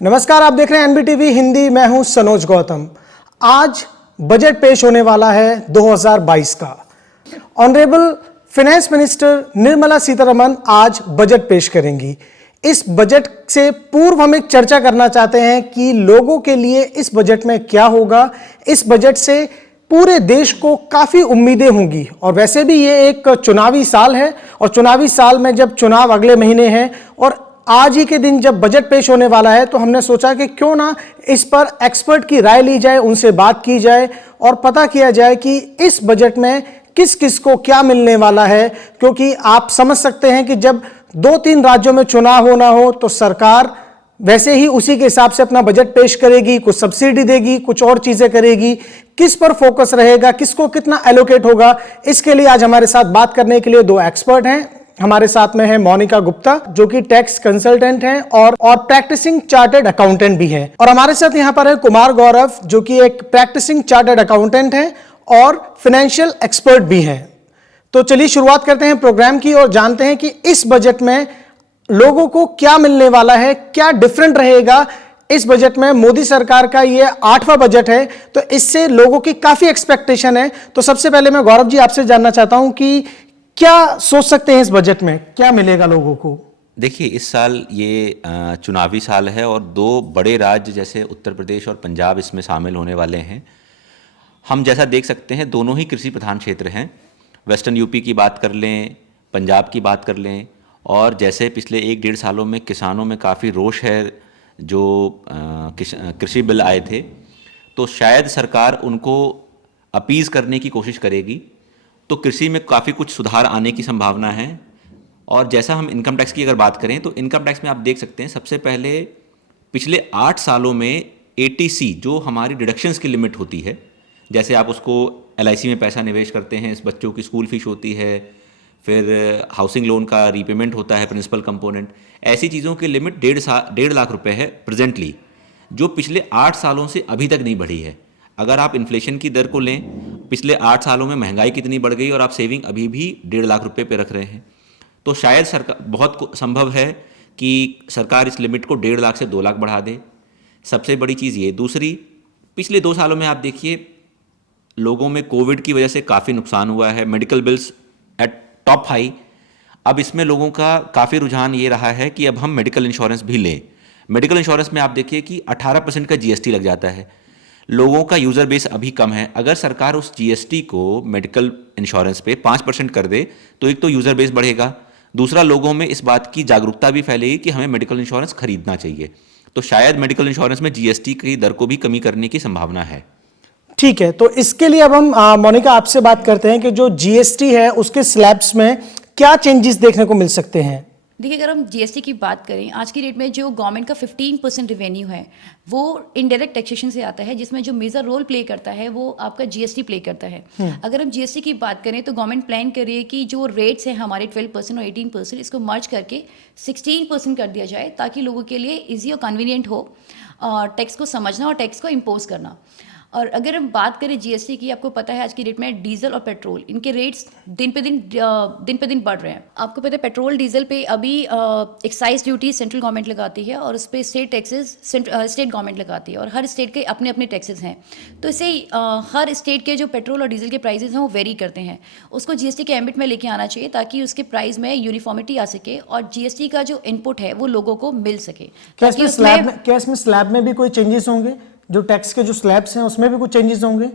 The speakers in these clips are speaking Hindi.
नमस्कार, आप देख रहे हैं एनबीटीवी हिंदी। मैं हूं सनोज गौतम। आज बजट पेश होने वाला है 2022 का। Honourable finance minister Nirmala Sitharaman आज बजट पेश करेंगी। इस बजट से पूर्व हम एक चर्चा करना चाहते हैं कि लोगों के लिए इस बजट में क्या होगा। इस बजट से पूरे देश को काफी उम्मीदें होंगी और वैसे भी ये एक चुनावी साल है और चुनावी साल में जब चुनाव अगले महीने हैं और आज ही के दिन जब बजट पेश होने वाला है तो हमने सोचा कि क्यों ना इस पर एक्सपर्ट की राय ली जाए, उनसे बात की जाए और पता किया जाए कि इस बजट में किस किस को क्या मिलने वाला है। क्योंकि आप समझ सकते हैं कि जब 2-3 राज्यों में चुनाव होना हो तो सरकार वैसे ही उसी के हिसाब से अपना बजट पेश करेगी, कुछ सब्सिडी देगी, कुछ और चीजें करेगी। किस पर फोकस रहेगा, किसको कितना एलोकेट होगा, इसके लिए आज हमारे साथ बात करने के लिए 2 एक्सपर्ट हैं। हमारे साथ में है मोनिका गुप्ता जो कि टैक्स कंसल्टेंट हैं और प्रैक्टिसिंग चार्टर्ड अकाउंटेंट भी हैं, और हमारे साथ यहां पर है कुमार गौरव जो कि एक प्रैक्टिसिंग चार्टर्ड अकाउंटेंट हैं और फाइनेंशियल एक्सपर्ट भी हैं। तो चलिए शुरुआत करते हैं प्रोग्राम की और जानते हैं कि इस बजट में लोगों को क्या मिलने वाला है, क्या डिफरेंट रहेगा। इस बजट में मोदी सरकार का यह 8वां बजट है तो इससे लोगों की काफी एक्सपेक्टेशन है। तो सबसे पहले मैं गौरव जी आपसे जानना चाहता हूं कि क्या सोच सकते हैं इस बजट में, क्या मिलेगा लोगों को? देखिए, इस साल ये चुनावी साल है और 2 बड़े राज्य जैसे उत्तर प्रदेश और पंजाब इसमें शामिल होने वाले हैं। हम जैसा देख सकते हैं दोनों ही कृषि प्रधान क्षेत्र हैं। वेस्टर्न यूपी की बात कर लें, पंजाब की बात कर लें, और जैसे पिछले 1-1.5 सालों में किसानों में काफ़ी रोष है जो कृषि बिल आए थे, तो शायद सरकार उनको अपीज़ करने की कोशिश करेगी। तो कृषि में काफ़ी कुछ सुधार आने की संभावना है। और जैसा हम इनकम टैक्स की अगर बात करें तो इनकम टैक्स में आप देख सकते हैं सबसे पहले पिछले 8 सालों में एटीसी जो हमारी डिडक्शंस की लिमिट होती है, जैसे आप उसको एलआईसी में पैसा निवेश करते हैं, इस बच्चों की स्कूल फीस होती है, फिर हाउसिंग लोन का रीपेमेंट होता है, प्रिंसिपल कंपोनेंट, ऐसी चीज़ों की लिमिट 1.5 लाख रुपए है प्रेजेंटली, जो पिछले 8 सालों से अभी तक नहीं बढ़ी है। अगर आप इन्फ्लेशन की दर को लें, पिछले 8 सालों में महंगाई कितनी बढ़ गई और आप सेविंग अभी भी 1.5 लाख रुपए पे रख रहे हैं। तो शायद सरकार बहुत संभव है कि सरकार इस लिमिट को 1.5 लाख से 2 लाख बढ़ा दे। सबसे बड़ी चीज़ ये। दूसरी, पिछले 2 सालों में आप देखिए लोगों में कोविड की वजह से काफ़ी नुकसान हुआ है, medical bills eight top high. अब इसमें लोगों का काफ़ी रुझान ये रहा है कि अब हम मेडिकल इंश्योरेंस भी लें। मेडिकल इंश्योरेंस में आप देखिए कि 18% का जीएसटी लग जाता है। लोगों का यूज़र बेस अभी कम है। अगर सरकार उस जीएसटी को मेडिकल इंश्योरेंस पे 5% कर दे तो एक तो यूज़र बेस बढ़ेगा, दूसरा लोगों में इस बात की जागरूकता भी फैलेगी कि हमें मेडिकल इंश्योरेंस खरीदना चाहिए। तो शायद मेडिकल इंश्योरेंस में जीएसटी की दर को भी कमी करने की संभावना है। ठीक है, तो इसके लिए अब हम मोनिका आपसे बात करते हैं कि जो जीएसटी है उसके स्लैब्स में क्या चेंजेस देखने को मिल सकते हैं। देखिए, अगर हम जीएसटी की बात करें, आज की डेट में जो गवर्नमेंट का 15% रेवेन्यू है वो इनडायरेक्ट टैक्सेशन से आता है, जिसमें जो मेजर रोल प्ले करता है वो आपका जीएसटी प्ले करता है। अगर हम जीएसटी की बात करें तो गवर्नमेंट प्लान कर रही है कि जो रेट्स हैं हमारे 12% और 18%, इसको मर्ज करके 16% कर दिया जाए, ताकि लोगों के लिए ईजी और कन्वीनियंट हो टैक्स को समझना और टैक्स को इम्पोज करना। और अगर हम बात करें जीएसटी की, आपको पता है आज की डेट में डीजल और पेट्रोल, इनके रेट्स दिन पे दिन बढ़ रहे हैं। आपको पता है पेट्रोल डीजल पे अभी एक्साइज ड्यूटी सेंट्रल गवर्नमेंट लगाती है और उस पर स्टेट टैक्सेस स्टेट गवर्नमेंट लगाती है, और हर स्टेट के अपने अपने टैक्सेस हैं। तो इससे हर स्टेट के जो पेट्रोल और डीजल के प्राइसेस हैं वो वेरी करते हैं। उसको जीएसटी के एम्बिट में लेके आना चाहिए ताकि उसके प्राइस में यूनिफॉर्मिटी आ सके और जीएसटी का जो इनपुट है वो लोगों को मिल सके। क्या इसमें स्लैब में भी कोई चेंजेस होंगे? जो टैक्स के जो स्लैब्स हैं उसमें भी कुछ चेंजेस होंगे?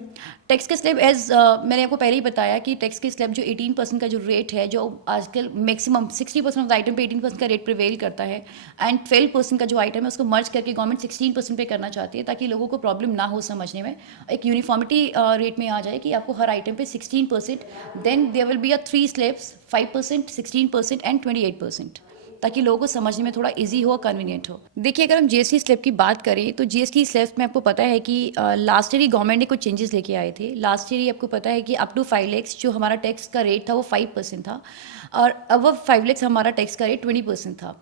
टैक्स के स्लैब मैंने आपको पहले ही बताया कि टैक्स के स्लैब जो 18% का जो रेट है, जो आजकल मैक्सिमम 60% ऑफ द आइटम पे 18% का रेट प्रिवेल करता है, एंड 12% का जो आइटम है उसको मर्ज करके गवर्नमेंट 16% पे करना चाहती है, ताकि लोगों को प्रॉब्लम ना हो समझने में। एक यूनिफॉर्मिटी रेट में आ जाए कि आपको हर आइटम पे 16%, then there will be 3 slabs, 5%, 16% and 28%, ताकि लोगों को समझने में थोड़ा इजी हो, कन्वीनियंट हो। देखिए, अगर हम जीएसटी स्लैब की बात करें तो जीएसटी स्लैब में आपको पता है कि लास्ट ईयर ही गवर्नमेंट ने कुछ चेंजेस लेके आए थे। लास्ट ईयर ही आपको पता है कि अप टू 5 लाख जो हमारा टैक्स का रेट था वो 5% था, और अब 5 लाख हमारा टैक्स का रेट 20% था।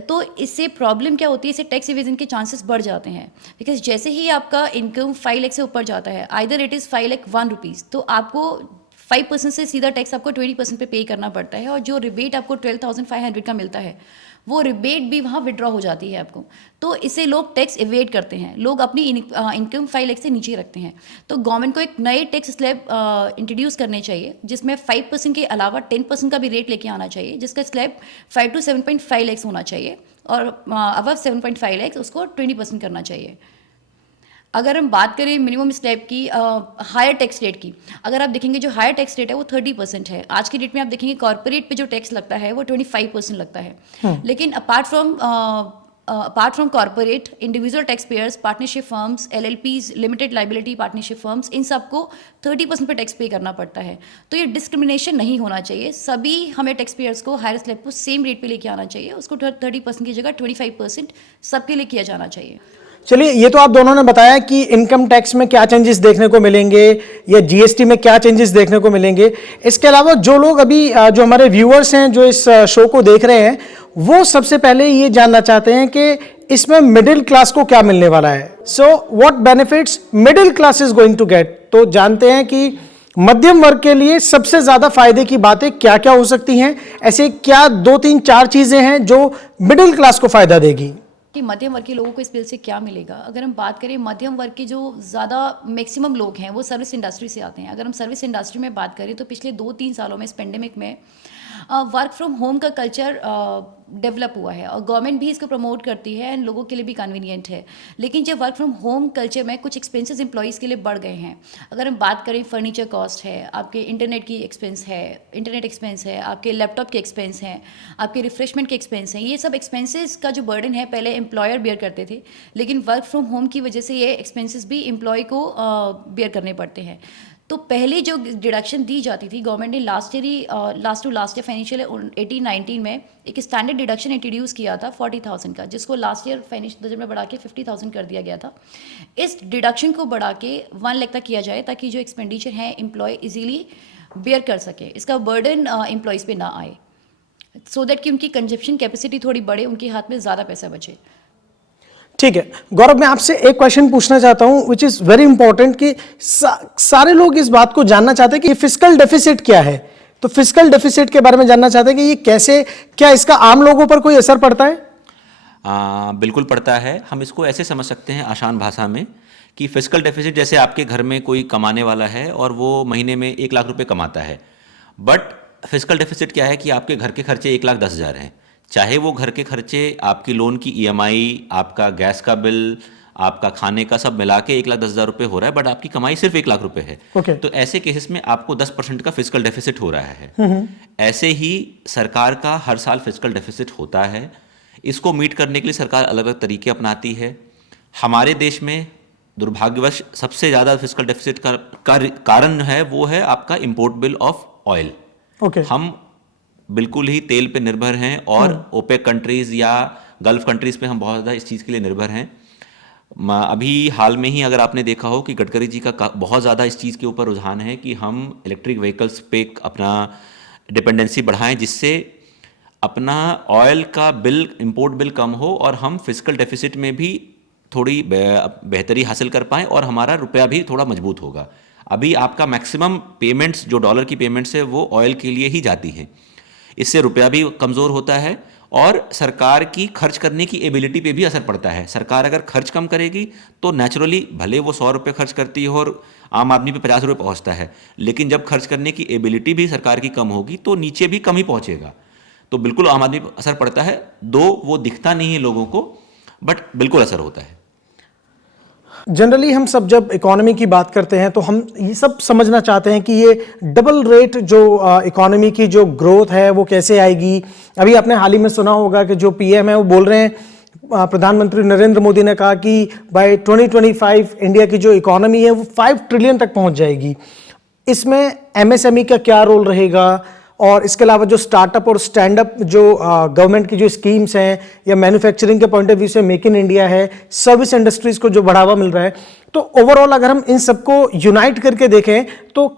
तो इससे प्रॉब्लम क्या होती है, इससे टैक्स इवेजन के चांसेस बढ़ जाते हैं, बिकॉज जैसे ही आपका इनकम 5 लाख से ऊपर जाता है, either it is 5 lakh 1 rupees, तो आपको 5% से सीधा टैक्स आपको 20% पे करना पड़ता है, और जो रिबेट आपको 12,500 का मिलता है वो रिबेट भी वहाँ विड्रॉ हो जाती है आपको। तो इससे लोग टैक्स एवेड करते हैं, लोग अपनी इनकम 5 लाख से नीचे रखते हैं। तो गवर्नमेंट को एक नए टैक्स स्लैब इंट्रोड्यूस करने चाहिए, जिसमें 5% के अलावा 10% का भी रेट लेके आना चाहिए, जिसका स्लैब 5 to 7.5 लैक्स होना चाहिए, और अबव 7.5 लैक्स उसको 20% करना चाहिए। अगर हम बात करें मिनिमम स्लैब की, हायर टैक्स रेट की, अगर आप देखेंगे जो हायर टैक्स रेट है वो 30% है। आज की डेट में आप देखेंगे कॉर्पोरेट पे जो टैक्स लगता है वो 25% लगता है। लेकिन apart from corporate, individual tax payers, partnership firms, LLPs, limited liability partnership firms, इन सबको 30% पे टैक्स पे करना पड़ता है। तो ये डिस्क्रिमिनेशन नहीं होना चाहिए। सभी हमें टैक्स पेयर्स को हायर स्लैब को सेम रेट पे लेके आना चाहिए, उसको 30% की जगह 25% सबके लिए किया जाना चाहिए। चलिए, ये तो आप दोनों ने बताया कि इनकम टैक्स में क्या चेंजेस देखने को मिलेंगे या जीएसटी में क्या चेंजेस देखने को मिलेंगे। इसके अलावा जो लोग अभी जो हमारे व्यूअर्स हैं जो इस शो को देख रहे हैं, वो सबसे पहले ये जानना चाहते हैं कि इसमें मिडिल क्लास को क्या मिलने वाला है। So what benefits middle class is going to get. तो जानते हैं कि मध्यम वर्ग के लिए सबसे ज्यादा फायदे की बातें क्या क्या हो सकती हैं, ऐसे क्या 2, 3, 4 चीजें हैं जो मिडिल क्लास को फायदा देगी। कि मध्यम वर्ग के लोगों को इस बिल से क्या मिलेगा। अगर हम बात करें मध्यम वर्ग के जो ज़्यादा मैक्सिमम लोग हैं वो सर्विस इंडस्ट्री से आते हैं। अगर हम सर्विस इंडस्ट्री में बात करें तो पिछले 2-3 सालों में, इस पेंडेमिक में, वर्क फ्रॉम होम का कल्चर डेवलप हुआ है और गवर्नमेंट भी इसको प्रमोट करती है एंड लोगों के लिए भी कन्वीनियंट है। लेकिन जब वर्क फ्रॉम होम कल्चर में कुछ एक्सपेंसेस एम्प्लॉयज़ के लिए बढ़ गए हैं। अगर हम बात करें फर्नीचर कॉस्ट है, आपके इंटरनेट की एक्सपेंस है, इंटरनेट एक्सपेंस है, आपके लैपटॉप के एक्सपेंस हैं, आपके रिफ्रेशमेंट के एक्सपेंस हैं। ये सब एक्सपेंसेस का जो बर्डन है पहले एम्प्लॉयर बेयर करते थे, लेकिन वर्क फ्रॉम होम की वजह से ये एक्सपेंसेस भी एम्प्लॉय को बेयर करने पड़ते हैं। तो पहले जो डिडक्शन दी जाती थी, गवर्नमेंट ने लास्ट ईयर फाइनेंशियल 18-19 में एक स्टैंडर्ड डिडक्शन इंट्रोड्यूस किया था 40,000 का, जिसको लास्ट ईयर फाइनेंशियल बजट में बढ़ा के 50,000 कर दिया गया था। इस डिडक्शन को बढ़ा के 1 लाख तक किया जाए ताकि जो एक्सपेंडिचर है एम्प्लॉय इजीली बेयर कर सके, इसका बर्डन एम्प्लॉयज़ पे ना आए, सो दैट कि उनकी कंजप्शन कैपेसिटी थोड़ी बढ़े, उनके हाथ में ज़्यादा पैसा बचे। ठीक है गौरव, मैं आपसे एक क्वेश्चन पूछना चाहता हूं विच इज वेरी इंपॉर्टेंट कि सारे लोग इस बात को जानना चाहते हैं कि फिस्कल डेफिसिट क्या है। तो फिस्कल डेफिसिट के बारे में जानना चाहते हैं कि ये कैसे, क्या इसका आम लोगों पर कोई असर पड़ता है? बिल्कुल पड़ता है। हम इसको ऐसे समझ सकते हैं आसान भाषा में कि फिस्कल डेफिसिट जैसे आपके घर में कोई कमाने वाला है और वो महीने में 1 लाख रुपए कमाता है, बट फिस्कल डेफिसिट क्या है कि आपके घर के खर्चे 1,10,000 हैं। चाहे वो घर के खर्चे आपकी लोन की EMI, आपका गैस का बिल, आपका खाने का सब मिला के 1,10,000 रुपये हो रहा है, बट आपकी कमाई सिर्फ 1 लाख रुपए है। Okay. तो ऐसे केसेस में आपको 10% का फिस्कल डेफिसिट हो रहा है। ऐसे ही सरकार का हर साल फिस्कल डेफिसिट होता है। इसको मीट करने के लिए सरकार अलग अलग तरीके अपनाती है। हमारे देश में दुर्भाग्यवश सबसे ज़्यादा फिस्कल डेफिसिट का कारण है वो है आपका import bill of oil. Okay. हम बिल्कुल ही तेल पे निर्भर हैं और ओपेक कंट्रीज़ या गल्फ कंट्रीज़ पे हम बहुत ज़्यादा इस चीज़ के लिए निर्भर हैं। अभी हाल में ही अगर आपने देखा हो कि गडकरी जी का बहुत ज़्यादा इस चीज़ के ऊपर रुझान है कि हम इलेक्ट्रिक व्हीकल्स पे अपना डिपेंडेंसी बढ़ाएं, जिससे अपना ऑयल का बिल, इंपोर्ट बिल कम हो और हम फिस्कल डेफिसिट में भी थोड़ी बेहतरी हासिल कर पाएँ और हमारा रुपया भी थोड़ा मजबूत होगा। अभी आपका मैक्सिमम पेमेंट्स जो डॉलर की पेमेंट्स है वो ऑयल के लिए ही जाती हैं। इससे रुपया भी कमज़ोर होता है और सरकार की खर्च करने की एबिलिटी पे भी असर पड़ता है। सरकार अगर खर्च कम करेगी तो नेचुरली भले वो 100 रुपये खर्च करती है और आम आदमी पे 50 रुपये पहुँचता है, लेकिन जब खर्च करने की एबिलिटी भी सरकार की कम होगी तो नीचे भी कम ही पहुँचेगा। तो बिल्कुल आम आदमी पर असर पड़ता है, दो वो दिखता नहीं है लोगों को, बट बिल्कुल असर होता है। जनरली हम सब जब इकोनॉमी की बात करते हैं तो हम ये सब समझना चाहते हैं कि ये डबल रेट जो इकोनॉमी की जो ग्रोथ है वो कैसे आएगी। अभी आपने हाल ही में सुना होगा कि जो PM है वो बोल रहे हैं, प्रधानमंत्री नरेंद्र मोदी ने कहा कि बाय 2025 इंडिया की जो इकोनॉमी है वो 5 ट्रिलियन तक पहुंच जाएगी। इसमें MSME का क्या रोल रहेगा और इसके अलावा जो स्टार्टअप और स्टैंड अप जो गवर्नमेंट की जो स्कीम्स हैं या मैन्युफैक्चरिंग के पॉइंट ऑफ व्यू से मेक इन इंडिया है, सर्विस इंडस्ट्रीज को जो बढ़ावा मिल रहा है, तो ओवरऑल अगर हम इन सबको यूनाइट करके देखें तो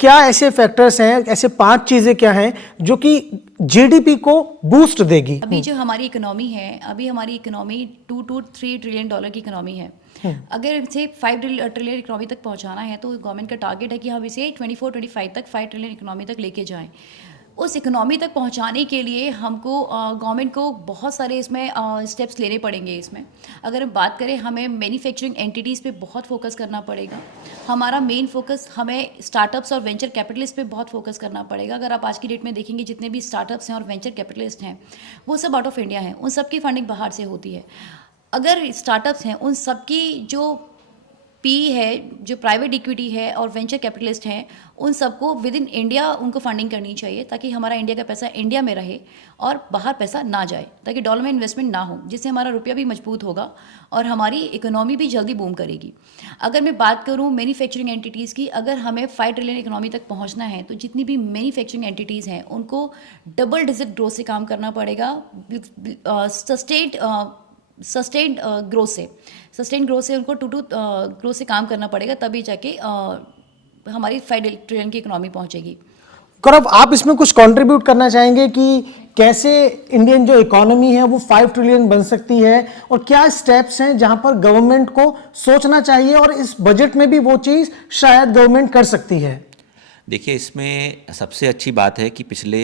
क्या ऐसे फैक्टर्स हैं, ऐसे 5 चीजें क्या हैं जो कि GDP को बूस्ट देगी? अभी जो हमारी इकोनॉमी है, अभी हमारी इकोनॉमी 2 to 3 ट्रिलियन डॉलर की इकोनॉमी है। अगर इसे 5 ट्रिलियन इकोनॉमी तक पहुंचाना है तो गवर्नमेंट का टारगेट है कि हम इसे 24-25 तक 5 ट्रिलियन इकोनॉमी तक लेके जाएं। उस इकोनॉमी तक पहुंचाने के लिए हमको गवर्नमेंट को बहुत सारे इसमें स्टेप्स लेने पड़ेंगे। इसमें अगर हम बात करें, हमें मैन्युफैक्चरिंग एंटिटीज़ पे बहुत फोकस करना पड़ेगा। हमारा मेन फोकस हमें स्टार्टअप्स और वेंचर कैपिटलिस्ट पे बहुत फोकस करना पड़ेगा। अगर आप आज की डेट में देखेंगे, जितने भी स्टार्टअप्स हैं और वेंचर कैपिटलिस्ट हैं वो सब आउट ऑफ इंडिया हैं, उन सब की फंडिंग बाहर से होती है। अगर स्टार्टअप्स हैं, उन सब की जो पी है, जो प्राइवेट इक्विटी है और वेंचर कैपिटलिस्ट हैं, उन सबको विद इन इंडिया उनको फंडिंग करनी चाहिए, ताकि हमारा इंडिया का पैसा इंडिया में रहे और बाहर पैसा ना जाए, ताकि डॉलर में इन्वेस्टमेंट ना हो, जिससे हमारा रुपया भी मजबूत होगा और हमारी इकोनॉमी भी जल्दी बूम करेगी। अगर मैं बात करूँ मैन्युफैक्चरिंग एंटिटीज़ की, अगर हमें 5 ट्रिलियन इकोनॉमी तक पहुँचना है तो जितनी भी मैन्युफैक्चरिंग एंटिटीज़ हैं उनको डबल डिजिट ग्रोथ से काम करना पड़ेगा, सस्टेन्ड ग्रोथ से उनको टू ग्रोथ से काम करना पड़ेगा, तभी जाके हमारी 5 ट्रिलियन की इकोनॉमी पहुंचेगी। गौरव, आप इसमें कुछ कंट्रीब्यूट करना चाहेंगे कि कैसे इंडियन जो इकोनॉमी है वो 5 ट्रिलियन बन सकती है, और क्या स्टेप्स हैं जहां पर गवर्नमेंट को सोचना चाहिए और इस बजट में भी वो चीज़ शायद गवर्नमेंट कर सकती है? देखिए, इसमें सबसे अच्छी बात है कि पिछले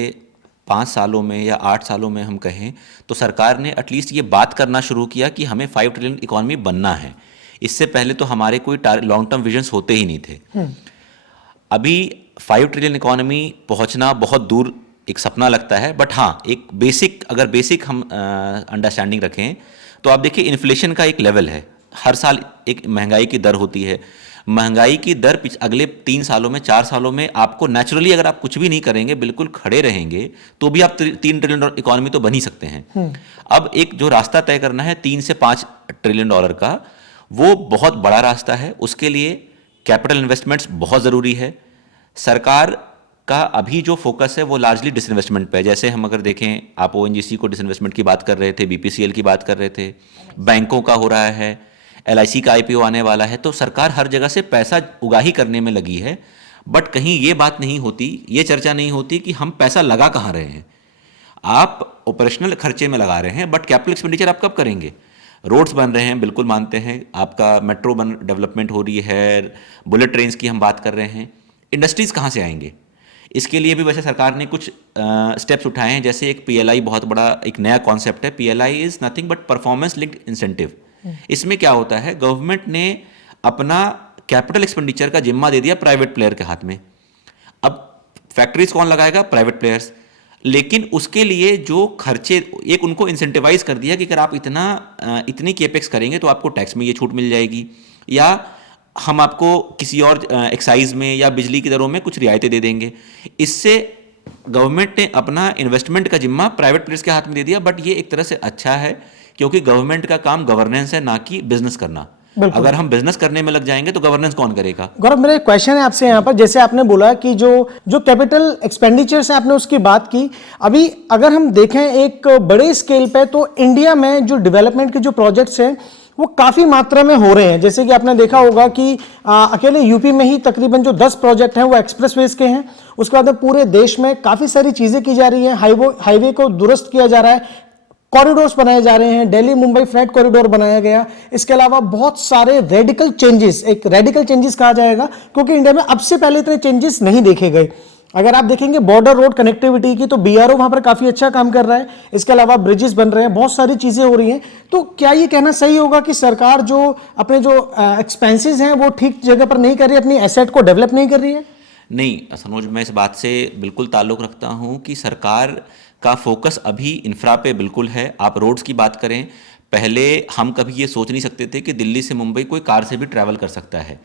5 सालों में या 8 सालों में हम कहें तो सरकार ने एटलीस्ट ये बात करना शुरू किया कि हमें 5 ट्रिलियन इकॉनमी बनना है। इससे पहले तो हमारे कोई लॉन्ग टर्म विजन्स होते ही नहीं थे। अभी 5 ट्रिलियन इकॉनमी पहुंचना बहुत दूर एक सपना लगता है, बट हाँ, एक बेसिक हम अंडरस्टैंडिंग रखें तो आप देखिए, इन्फ्लेशन का एक लेवल है, हर साल एक महंगाई की दर होती है। महंगाई की दर अगले 3 सालों में 4 सालों में आपको नेचुरली, अगर आप कुछ भी नहीं करेंगे, बिल्कुल खड़े रहेंगे, तो भी आप 3 ट्रिलियन इकॉनमी तो बन ही सकते हैं। अब एक जो रास्ता तय करना है 3 से 5 ट्रिलियन डॉलर का, वो बहुत बड़ा रास्ता है। उसके लिए कैपिटल इन्वेस्टमेंट्स बहुत ज़रूरी है। सरकार का अभी जो फोकस है वो लार्जली डिसइन्वेस्टमेंट पे है। जैसे हम अगर देखें, आप ओएनजीसी को डिसइन्वेस्टमेंट की बात कर रहे थे, बीपीसीएल की बात कर रहे थे, बैंकों का हो रहा है, एलआईसी का आईपीओ आने वाला है, तो सरकार हर जगह से पैसा उगाही करने में लगी है। बट कहीं ये बात नहीं होती, ये चर्चा नहीं होती कि हम पैसा लगा कहाँ रहे हैं। आप ऑपरेशनल खर्चे में लगा रहे हैं, बट कैपिटल एक्सपेंडिचर आप कब करेंगे? रोड्स बन रहे हैं, बिल्कुल मानते हैं, आपका मेट्रो डेवलपमेंट हो रही है, बुलेट ट्रेन्स की हम बात कर रहे हैं, इंडस्ट्रीज़ कहाँ से आएंगे? इसके लिए भी वैसे सरकार ने कुछ स्टेप्स उठाए हैं। जैसे एक पीएलआई बहुत बड़ा एक नया कॉन्सेप्ट है। PLI is nothing but performance linked incentive. इसमें क्या होता है, गवर्नमेंट ने अपना कैपिटल एक्सपेंडिचर का जिम्मा दे दिया प्राइवेट प्लेयर के हाथ में। अब फैक्ट्रीज कौन लगाएगा? Private players. लेकिन उसके लिए जो खर्चे, एक उनको इंसेंटिवाइज कर दिया कि अगर आप इतनी केपेक्स करेंगे तो आपको टैक्स में ये छूट मिल जाएगी, या हम आपको किसी और एक्साइज में या बिजली की दरों में कुछ रियायतें दे देंगे। इससे गवर्नमेंट ने अपना इन्वेस्टमेंट का जिम्मा प्राइवेट प्लेयर्स के हाथ में दे दिया। बट ये एक तरह से अच्छा है, क्योंकि गवर्नमेंट का काम गवर्नेंस है, ना कि बिजनेस करना। अगर हम बिजनेस करने में लग जाएंगे तो गवर्नेंस कौन करेगा? गौरव, मेरा क्वेश्चन है आपसे यहाँ पर, जैसे आपने बोला कि जो कैपिटल एक्सपेंडिचर्स है, आपने उसकी बात की। अभी अगर हम देखें एक बड़े स्केल पे, तो इंडिया में जो डेवलपमेंट के जो प्रोजेक्ट्स हैं वो काफ़ी मात्रा में हो रहे हैं। जैसे कि आपने देखा होगा कि अकेले यूपी में ही तकरीबन जो 10 प्रोजेक्ट हैं वो एक्सप्रेसवेज के हैं। उसके बाद में पूरे देश में काफ़ी सारी चीज़ें की जा रही हैं। हाईवे को दुरुस्त किया जा रहा है, कॉरिडोर्स बनाए जा रहे हैं, दिल्ली मुंबई फ्रेट कॉरिडोर बनाया गया। इसके अलावा बहुत सारे रेडिकल चेंजेस कहा जाएगा, क्योंकि इंडिया में अब से पहले इतने चेंजेस नहीं देखे गए। अगर आप देखेंगे बॉर्डर रोड कनेक्टिविटी की, तो बीआरओ वहां पर काफी अच्छा काम कर रहा है। इसके अलावा ब्रिजेस बन रहे हैं, बहुत सारी चीजें हो रही हैं। तो क्या ये कहना सही होगा कि सरकार जो अपने जो एक्सपेंसेस हैं वो ठीक जगह पर नहीं कर रही है, अपनी एसेट को डेवलप नहीं कर रही है? नहीं सनोज, मैं इस बात से बिल्कुल ताल्लुक़ रखता हूँ कि सरकार का फोकस अभी इंफ्रा पे बिल्कुल है। आप रोड्स की बात करें, पहले हम कभी ये सोच नहीं सकते थे कि दिल्ली से मुंबई कोई कार से भी ट्रैवल कर सकता है।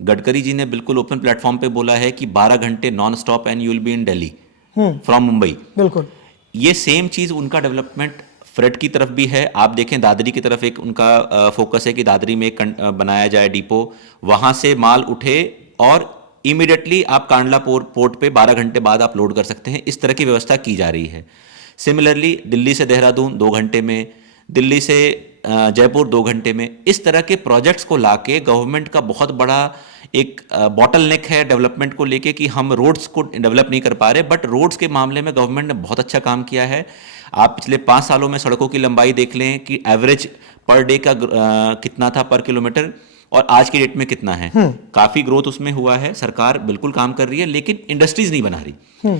गडकरी जी ने बिल्कुल ओपन प्लेटफॉर्म पे बोला है कि 12 घंटे non stop and you will be in Delhi from Mumbai. बिल्कुल, ये सेम चीज़ उनका डेवलपमेंट फ्रेट की तरफ भी है। आप देखें, दादरी की तरफ एक उनका फोकस है कि दादरी में एक बनाया जाए डिपो, वहाँ से माल उठे और इमीडिएटली आप कांडला पोर्ट पे 12 घंटे बाद आप लोड कर सकते हैं। इस तरह की व्यवस्था की जा रही है। सिमिलरली दिल्ली से देहरादून 2 घंटे में, दिल्ली से जयपुर 2 घंटे में, इस तरह के प्रोजेक्ट्स को लाके गवर्नमेंट का बहुत बड़ा एक बॉटल नेक है डेवलपमेंट को लेके कि हम रोड्स को डेवलप नहीं कर पा रहे। बट रोड्स के मामले में गवर्नमेंट ने बहुत अच्छा काम किया है। आप पिछले 5 सालों में सड़कों की लंबाई देख लें कि एवरेज पर डे का कितना था पर किलोमीटर, और आज की डेट में कितना है। काफ़ी ग्रोथ उसमें हुआ है। सरकार बिल्कुल काम कर रही है, लेकिन इंडस्ट्रीज नहीं बना रही।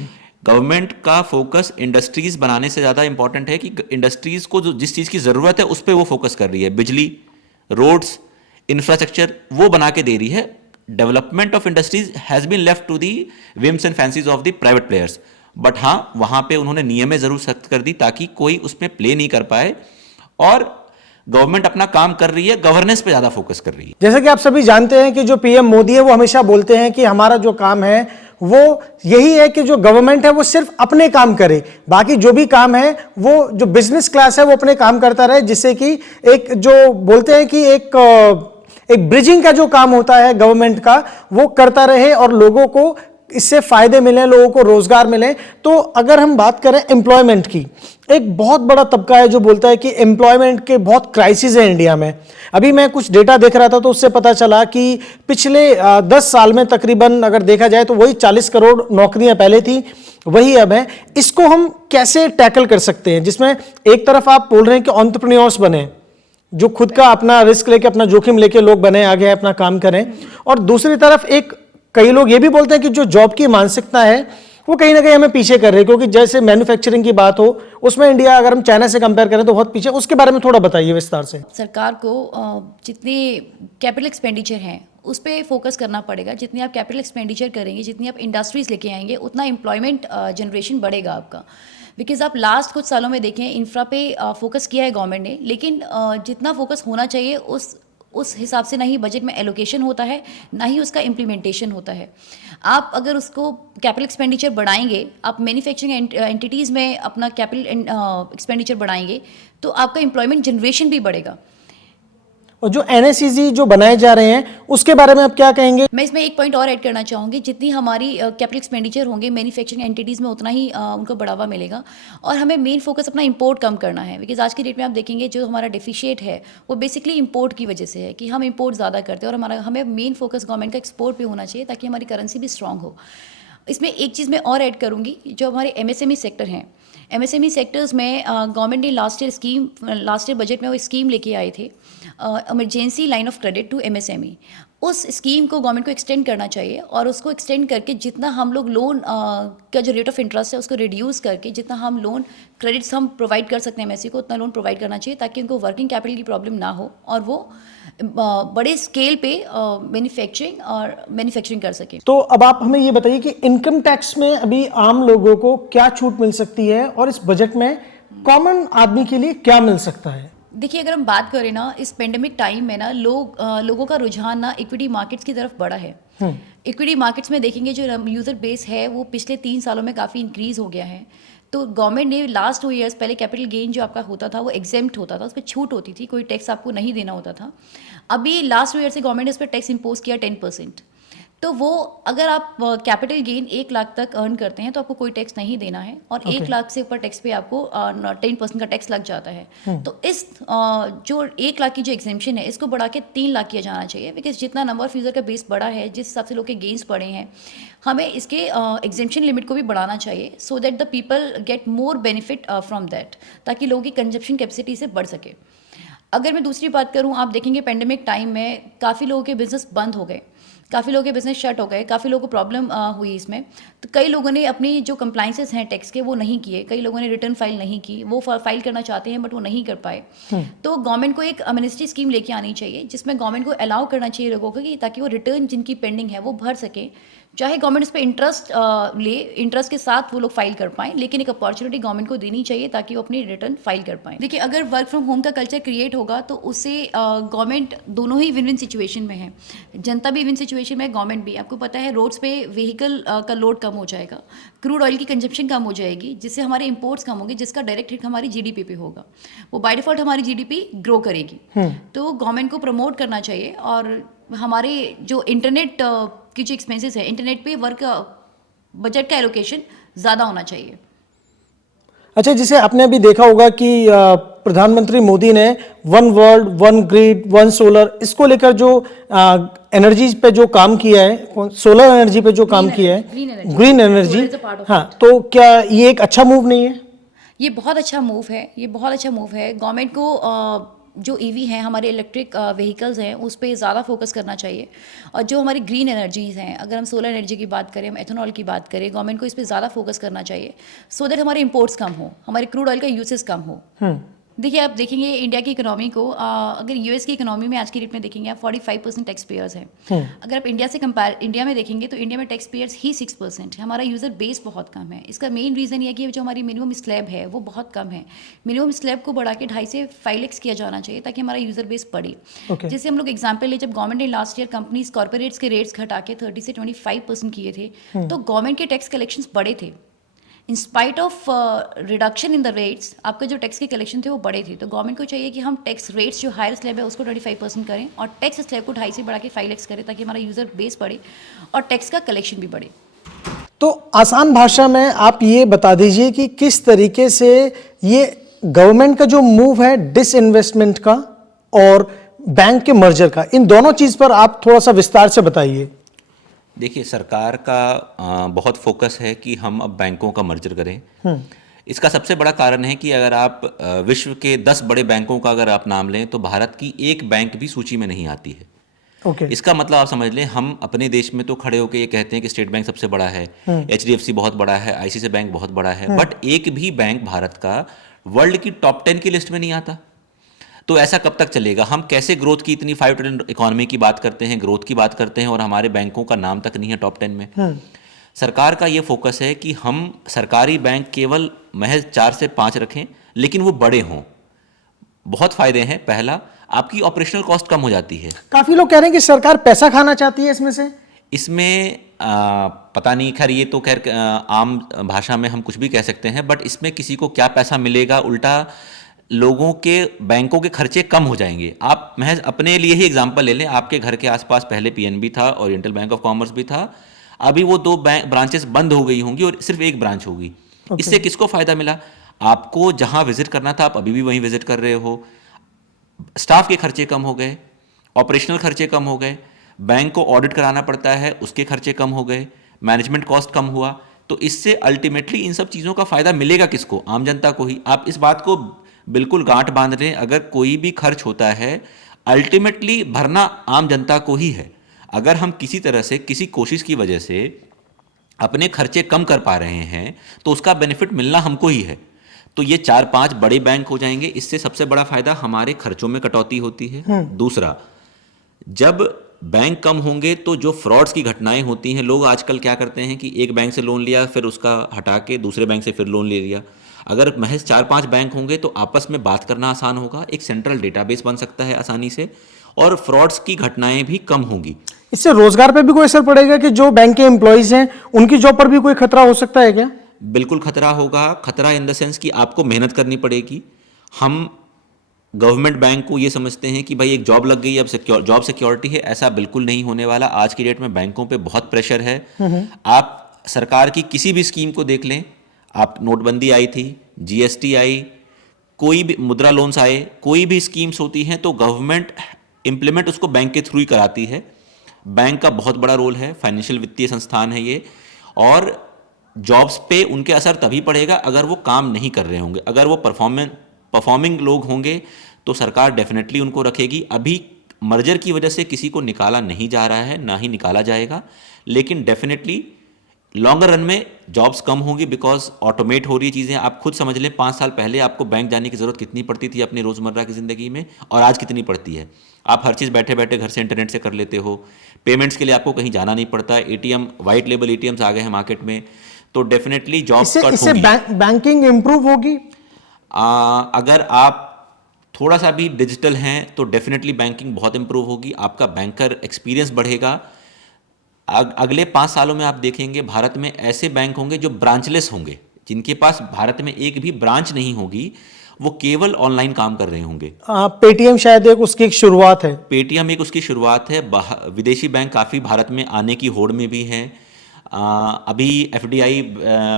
गवर्नमेंट का फोकस इंडस्ट्रीज बनाने से ज़्यादा इंपॉर्टेंट है कि इंडस्ट्रीज को जो जिस चीज़ की ज़रूरत है उस पर वो फोकस कर रही है। बिजली, रोड्स, इंफ्रास्ट्रक्चर वो बना के दे रही है। Development of industries has been left to the whims and fancies of the private players. But हाँ, वहाँ पे उन्होंने नियमें ज़रूर सख्त कर दी ताकि कोई उसमें प्ले नहीं कर पाए, और गवर्नमेंट अपना काम कर रही है, गवर्नेंस पे ज़्यादा फोकस कर रही है। जैसे कि आप सभी जानते हैं कि जो पीएम मोदी है वो हमेशा बोलते हैं कि हमारा जो काम है वो यही है कि जो गवर्नमेंट है वो सिर्फ अपने काम करे, बाकी जो भी काम है वो जो बिजनेस क्लास है वो अपने काम करता रहे, जिससे कि एक जो बोलते हैं कि एक ब्रिजिंग का जो काम होता है गवर्नमेंट का वो करता रहे और लोगों को इससे फायदे मिले, लोगों को रोजगार मिले। तो अगर हम बात करें एम्प्लॉयमेंट की, एक बहुत बड़ा तबका है जो बोलता है कि एम्प्लॉयमेंट के बहुत क्राइसिस है इंडिया में। अभी मैं कुछ डेटा देख रहा था तो उससे पता चला कि पिछले 10 साल में तकरीबन अगर देखा जाए तो वही 40 करोड़ नौकरियां पहले थी, वही अब है। इसको हम कैसे टैकल कर सकते हैं, जिसमें एक तरफ आप बोल रहे हैं कि एंटरप्रेन्योर्स बने, जो खुद का अपना रिस्क लेके, अपना जोखिम लेके लोग बने, आगे अपना काम करें, और दूसरी तरफ कई लोग ये भी बोलते हैं कि जो जॉब की मानसिकता है वो कहीं ना कहीं हमें पीछे कर रही है, क्योंकि जैसे मैन्युफैक्चरिंग की बात हो उसमें इंडिया अगर हम चाइना से कंपेयर करें तो बहुत पीछे। उसके बारे में थोड़ा बताइए विस्तार से। सरकार को जितने कैपिटल एक्सपेंडिचर हैं उस पर फोकस करना पड़ेगा। जितनी आप कैपिटल एक्सपेंडिचर करेंगे, जितनी आप इंडस्ट्रीज लेके आएंगे, उतना एम्प्लॉयमेंट जनरेशन बढ़ेगा आपका। बिकॉज आप लास्ट कुछ सालों में देखें इंफ्रा पे फोकस किया है गवर्नमेंट ने, लेकिन जितना फोकस होना चाहिए उस हिसाब से ना ही बजट में एलोकेशन होता है, ना ही उसका इम्प्लीमेंटेशन होता है। आप अगर उसको कैपिटल एक्सपेंडिचर बढ़ाएंगे, आप मैन्युफैक्चरिंग एंटिटीज़ में अपना कैपिटल एक्सपेंडिचर बढ़ाएंगे तो आपका एम्प्लॉयमेंट जनरेशन भी बढ़ेगा। और जो एनएसईजी जो बनाए जा रहे हैं उसके बारे में आप क्या कहेंगे? मैं इसमें एक पॉइंट और ऐड करना चाहूँगी, जितनी हमारी कैपिटल एक्सपेंडिचर होंगे मैन्युफैक्चरिंग एंटिटीज़ में, उतना ही उनको बढ़ावा मिलेगा। और हमें मेन फोकस अपना इंपोर्ट कम करना है, बिकॉज आज की डेट में आप देखेंगे जो हमारा डिफिशिएट है वो बेसिकली इंपोर्ट की वजह से है कि हम इंपोर्ट ज़्यादा करते हैं, और हमें मेन फोकस गवर्नमेंट का एक्सपोर्ट पे होना चाहिए ताकि हमारी करेंसी भी स्ट्रांग हो। इसमें एक चीज़ मैं और ऐड करूँगी, जो हमारे एमएसएमई सेक्टर हैं, एमएसएमई सेक्टर्स में गवर्नमेंट ने लास्ट ईयर बजट में वो स्कीम लेके आए थे, emergency line of credit to MSME. उस स्कीम को गवर्नमेंट को एक्सटेंड करना चाहिए, और उसको एक्सटेंड करके जितना हम लोग लोन का जो रेट ऑफ इंटरेस्ट है उसको रिड्यूस करके जितना हम लोन क्रेडिट्स हम प्रोवाइड कर सकते हैं एमएसएमई को, उतना लोन प्रोवाइड करना चाहिए ताकि उनको वर्किंग कैपिटल की प्रॉब्लम ना हो और वो बड़े स्केल पे मैन्युफैक्चरिंग कर सके। तो अब आप हमें ये बताइए कि इनकम टैक्स में अभी आम लोगों को क्या छूट मिल सकती है, और इस बजट में कॉमन आदमी के लिए क्या मिल सकता है? देखिए, अगर हम बात करें ना, इस पेंडेमिक टाइम में ना लोगों का रुझान ना इक्विटी मार्केट्स की तरफ बढ़ा है। इक्विटी मार्केट्स में देखेंगे जो यूज़र बेस है वो पिछले 3 सालों में काफ़ी इंक्रीज़ हो गया है। तो गवर्नमेंट ने लास्ट 2 ईयर्स पहले कैपिटल गेन जो आपका होता था वो एग्जेम्प्ट होता था, उस पर छूट होती थी, कोई टैक्स आपको नहीं देना होता था। अभी लास्ट 2 ईयर से गवर्नमेंट ने उस पर टैक्स इम्पोज किया 10%। तो वो अगर आप कैपिटल गेन 1 लाख तक अर्न करते हैं तो आपको कोई टैक्स नहीं देना है, और 1 लाख से ऊपर टैक्स पे आपको 10% का टैक्स लग जाता है। तो इस जो 1 लाख की जो एग्जेम्पशन है इसको बढ़ा के 3 लाख किया जाना चाहिए, बिकॉज जितना नंबर ऑफ यूज़र का बेस बढ़ा है, जिस हिसाब से लोग के गेन्स बढ़े हैं, हमें इसके एग्जेम्पशन लिमिट को भी बढ़ाना चाहिए, so that the people get more benefit from that, ताकि लोगों की कंजप्शन कैपेसिटी से बढ़ सके। अगर मैं दूसरी बात करूँ, आप देखेंगे पेंडेमिक टाइम में काफ़ी लोगों के बिजनेस बंद हो गए, काफ़ी लोगों के बिजनेस शट हो गए, काफ़ी लोगों को प्रॉब्लम हुई इसमें। तो कई लोगों ने अपनी जो कंप्लाइंसेस हैं टैक्स के वो नहीं किए, कई लोगों ने रिटर्न फाइल नहीं की, वो फाइल करना चाहते हैं बट वो नहीं कर पाए। तो गवर्नमेंट को एक अमेनिस्टी स्कीम लेके आनी चाहिए, जिसमें गवर्नमेंट को अलाउ करना चाहिए लोगों को कि ताकि वो रिटर्न जिनकी पेंडिंग है वो भर सकें, चाहे गवर्नमेंट उस पर इंटरेस्ट ले, इंटरेस्ट के साथ वो लोग फाइल कर पाएँ, लेकिन एक अपॉर्चुनिटी गवर्नमेंट को देनी चाहिए ताकि वो अपनी रिटर्न फाइल कर पाएँ। देखिए, अगर वर्क फ्रॉम होम का कल्चर क्रिएट होगा तो उससे गवर्नमेंट दोनों ही विन विन सिचुएशन में है, जनता भी विन सिचुएशन में है, गवर्नमेंट भी। आपको पता है रोड्स पे व्हीकल का लोड कम हो जाएगा, क्रूड ऑयल की कंजप्शन कम हो जाएगी, जिससे हमारे इंपोर्ट्स कम होंगे, जिसका डायरेक्ट हिट हमारी जीडीपी पे होगा, वो बाय डिफॉल्ट हमारी जीडीपी ग्रो करेगी। तो गवर्नमेंट को प्रमोट करना चाहिए, और हमारे जो इंटरनेट की जो एक्सपेंसेस है, इंटरनेट पे वर्क बजट का एलोकेशन ज़्यादा होना चाहिए। अच्छा, जिसे आपने अभी देखा होगा कि प्रधानमंत्री मोदी ने 1 वर्ल्ड 1 ग्रिड 1 सोलर, इसको लेकर जो एनर्जी पे जो काम किया है, सोलर एनर्जी पे जो काम किया है, ग्रीन एनर्जी, हाँ, तो क्या ये एक अच्छा मूव नहीं है? ये बहुत अच्छा मूव है, ये बहुत अच्छा मूव है। गवर्नमेंट को जो ईवी हैं, हमारे इलेक्ट्रिक व्हीकल्स हैं, उस पर ज़्यादा फोकस करना चाहिए। और जो हमारी ग्रीन एनर्जीज़ हैं, अगर हम सोलर एनर्जी की बात करें, हम एथेनॉल की बात करें, गवर्नमेंट को इस पर ज़्यादा फोकस करना चाहिए, सो दैट हमारे इंपोर्ट्स कम हो, हमारे क्रूड ऑयल का यूसेस कम हो। देखिए, आप देखेंगे इंडिया की इकोनॉमी को, अगर यूएस की इकोनॉमी में आज की डेट में देखेंगे आप, 45% टैक्स पेयर्स हैं। अगर आप इंडिया में देखेंगे तो इंडिया में टैक्स पेयर्स ही 6% है। हमारा यूज़र बेस बहुत कम है। इसका मेन रीज़न ये है कि जो हमारी मिनिमम स्लैब है वो बहुत कम है। मिनिमम स्लैब को बढ़ा के 2.5 से 5 किया जाना चाहिए ताकि हमारा यूज़र बेस बढ़े। जैसे हम लोग एग्जाम्पल ले, जब गवर्नमेंट ने लास्ट ईयर कंपनीज कॉर्पोरेट्स के रेट्स घटा के 30 से 25% किए थे, तो गवर्नमेंट के टैक्स कलेक्शंस बढ़े थे। In spite of reduction in the rates, आपके जो टैक्स के कलेक्शन थे वो बड़े थे। तो गवर्नमेंट को चाहिए कि हम टैक्स रेट्स जो हायर स्लैब है उसको 25% करें और टैक्स स्लैब को 2.5 से बढ़ा के 5 करें ताकि हमारा यूज़र बेस बढ़े और टैक्स का कलेक्शन भी बढ़े। तो आसान भाषा में आप ये बता दीजिए कि किस तरीके से ये गवर्नमेंट का जो मूव है डिसइन्वेस्टमेंट का और बैंक के मर्जर का, इन दोनों चीज पर आप थोड़ा सा विस्तार से बताइए। देखिए, सरकार का बहुत फोकस है कि हम अब बैंकों का मर्जर करें। इसका सबसे बड़ा कारण है कि अगर आप विश्व के 10 बड़े बैंकों का अगर आप नाम लें तो भारत की एक बैंक भी सूची में नहीं आती है। ओके। इसका मतलब आप समझ लें, हम अपने देश में तो खड़े होकर ये कहते हैं कि स्टेट बैंक सबसे बड़ा है, HDFC बहुत बड़ा है, ICICI बैंक बहुत बड़ा है, बट एक भी बैंक भारत का वर्ल्ड की टॉप 10 की लिस्ट में नहीं आता। तो ऐसा कब तक चलेगा? हम कैसे ग्रोथ की, इतनी 5 ट्रिलियन इकोनॉमी की बात करते हैं, ग्रोथ की बात करते हैं और हमारे बैंकों का नाम तक नहीं है टॉप 10 में। सरकार का ये फोकस है कि हम सरकारी बैंक केवल महज 4 से 5 रखें, लेकिन वो बड़े हों। बहुत फायदे हैं। पहला, आपकी ऑपरेशनल कॉस्ट कम हो जाती है। काफी लोग कह रहे हैं कि सरकार पैसा खाना चाहती है इसमें से। इसमें पता नहीं, खैर ये तो खैर आम भाषा में हम कुछ भी कह सकते हैं, बट इसमें किसी को क्या पैसा मिलेगा? उल्टा लोगों के, बैंकों के खर्चे कम हो जाएंगे। आप महज अपने लिए ही एग्जांपल ले लें, आपके घर के आसपास पहले PNB था, ओरिएंटल बैंक ऑफ कॉमर्स भी था, अभी वो 2 ब्रांचेस बंद हो गई होंगी और सिर्फ एक ब्रांच होगी। इससे किसको फायदा मिला? आपको जहां विजिट करना था आप अभी भी वहीं विजिट कर रहे हो, स्टाफ के खर्चे कम हो गए, ऑपरेशनल खर्चे कम हो गए, बैंक को ऑडिट कराना पड़ता है उसके खर्चे कम हो गए, मैनेजमेंट कॉस्ट कम हुआ। तो इससे अल्टीमेटली इन सब चीज़ों का फायदा मिलेगा किसको? आम जनता को ही। आप इस बात को बिल्कुल गांठ बांध लें, अगर कोई भी खर्च होता है अल्टीमेटली भरना आम जनता को ही है। अगर हम किसी तरह से, किसी कोशिश की वजह से अपने खर्चे कम कर पा रहे हैं तो उसका बेनिफिट मिलना हमको ही है। तो ये 4-5 बड़े बैंक हो जाएंगे, इससे सबसे बड़ा फायदा हमारे खर्चों में कटौती होती है। दूसरा, जब बैंक कम होंगे तो जो फ्रॉड्स की घटनाएं होती हैं, लोग आजकल क्या करते हैं कि एक बैंक से लोन लिया, फिर उसका हटा के दूसरे बैंक से फिर लोन ले लिया। अगर महज 4-5 बैंक होंगे तो आपस में बात करना आसान होगा, एक सेंट्रल डेटाबेस बन सकता है आसानी से, और फ्रॉड्स की घटनाएं भी कम होंगी। इससे रोजगार पे भी कोई असर पड़ेगा कि जो बैंक के एम्प्लॉइज हैं उनकी जॉब पर भी कोई खतरा हो सकता है क्या? बिल्कुल खतरा होगा। खतरा इन द सेंस कि आपको मेहनत करनी पड़ेगी। हम गवर्नमेंट बैंक को ये समझते हैं कि भाई एक जॉब लग गई, अब जॉब सिक्योरिटी है। ऐसा बिल्कुल नहीं होने वाला। आज की डेट में बैंकों पे बहुत प्रेशर है। आप सरकार की किसी भी स्कीम को देख लें, आप नोटबंदी आई थी, GST आई, कोई भी मुद्रा लोन्स आए, कोई भी स्कीम्स होती हैं तो गवर्नमेंट इम्प्लीमेंट उसको बैंक के थ्रू ही कराती है। बैंक का बहुत बड़ा रोल है, फाइनेंशियल वित्तीय संस्थान है ये। और जॉब्स पे उनके असर तभी पड़ेगा अगर वो काम नहीं कर रहे होंगे। अगर वो परफॉर्मिंग लोग होंगे तो सरकार डेफिनेटली उनको रखेगी। अभी मर्जर की वजह से किसी को निकाला नहीं जा रहा है, ना ही निकाला जाएगा, लेकिन डेफिनेटली लॉन्गर रन में जॉब्स कम होंगी बिकॉज ऑटोमेट हो रही चीज़ें। आप खुद समझ लें, 5 साल पहले आपको बैंक जाने की ज़रूरत कितनी पड़ती थी अपनी रोज़मर्रा की ज़िंदगी में, और आज कितनी पड़ती है। आप हर चीज़ बैठे बैठे घर से इंटरनेट से कर लेते हो। पेमेंट्स के लिए आपको कहीं जाना नहीं पड़ता। ATM, वाइट लेबल ATMs आ गए हैं मार्केट में। तो डेफिनेटली जॉब्स कट इससे होगी। बैंकिंग इंप्रूव होगी। अगर आप थोड़ा सा भी डिजिटल हैं तो डेफिनेटली बैंकिंग बहुत इंप्रूव होगी। आपका बैंकर एक्सपीरियंस बढ़ेगा। अगले 5 सालों में आप देखेंगे भारत में ऐसे बैंक होंगे जो ब्रांचलेस होंगे, जिनके पास भारत में एक भी ब्रांच नहीं होगी, वो केवल ऑनलाइन काम कर रहे होंगे। पेटीएम शायद एक उसकी एक शुरुआत है। पेटीएम एक उसकी शुरुआत है। विदेशी बैंक काफ़ी भारत में आने की होड़ में भी हैं। अभी FDI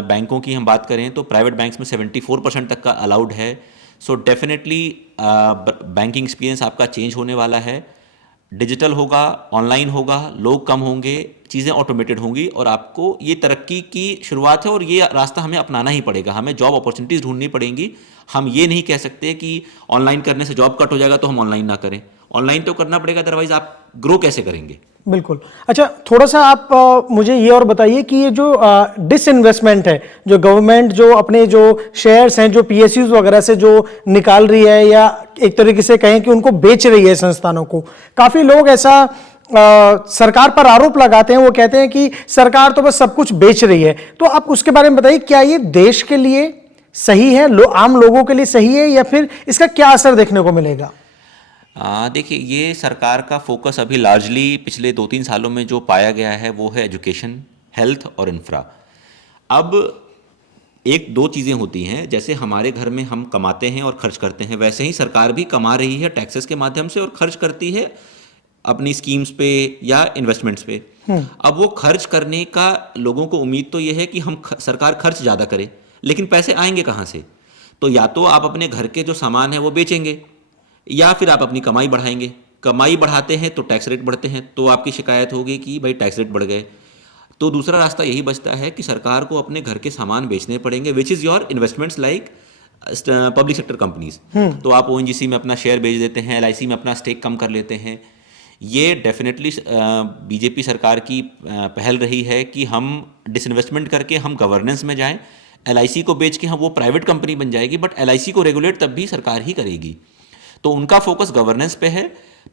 बैंकों की हम बात करें तो प्राइवेट बैंक्स में 74% तक का अलाउड है। सो डेफिनेटली बैंकिंग एक्सपीरियंस आपका चेंज होने वाला है। डिजिटल होगा, ऑनलाइन होगा, लोग कम होंगे, चीज़ें ऑटोमेटेड होंगी, और आपको ये तरक्की की शुरुआत है और ये रास्ता हमें अपनाना ही पड़ेगा। हमें जॉब अपॉर्चुनिटीज़ ढूंढनी पड़ेंगी। हम ये नहीं कह सकते कि ऑनलाइन करने से जॉब कट हो जाएगा तो हम ऑनलाइन ना करें, ऑनलाइन तो करना पड़ेगा, अदरवाइज आप ग्रो कैसे करेंगे। बिल्कुल। अच्छा, थोड़ा सा आप मुझे ये और बताइए कि ये जो डिसइन्वेस्टमेंट है, जो गवर्नमेंट जो अपने जो शेयर्स हैं जो पीएसयूज वगैरह से जो निकाल रही है, या एक तरीके से कहें कि उनको बेच रही है संस्थानों को, काफी लोग ऐसा सरकार पर आरोप लगाते हैं, वो कहते हैं कि सरकार तो बस सब कुछ बेच रही है। तो आप उसके बारे में बताइए, क्या ये देश के लिए सही है, आम लोगों के लिए सही है, या फिर इसका क्या असर देखने को मिलेगा? देखिए, ये सरकार का फोकस अभी लार्जली पिछले 2-3 सालों में जो पाया गया है वो है एजुकेशन, हेल्थ और इंफ्रा। अब एक दो चीज़ें होती हैं, जैसे हमारे घर में हम कमाते हैं और खर्च करते हैं, वैसे ही सरकार भी कमा रही है टैक्सेस के माध्यम से और खर्च करती है अपनी स्कीम्स पे या इन्वेस्टमेंट्स पे। अब वो खर्च करने का लोगों को उम्मीद तो ये है कि सरकार खर्च ज़्यादा करे, लेकिन पैसे आएंगे कहाँ से? तो या तो आप अपने घर के जो सामान है वो बेचेंगे, या फिर आप अपनी कमाई बढ़ाएंगे। कमाई बढ़ाते हैं तो टैक्स रेट बढ़ते हैं, तो आपकी शिकायत होगी कि भाई टैक्स रेट बढ़ गए। तो दूसरा रास्ता यही बचता है कि सरकार को अपने घर के सामान बेचने पड़ेंगे, which is your investments like public sector companies. तो आप ओएनजीसी में अपना शेयर बेच देते हैं, एलआईसी में अपना स्टेक कम कर लेते हैं। ये डेफिनेटली बीजेपी सरकार की पहल रही है कि हम डिसइन्वेस्टमेंट करके हम गवर्नेंस में जाएं। एलआईसी को बेच के हम वो प्राइवेट कंपनी बन जाएगी, बट एलआईसी को रेगुलेट तब भी सरकार ही करेगी। तो उनका फोकस गवर्नेंस पे है।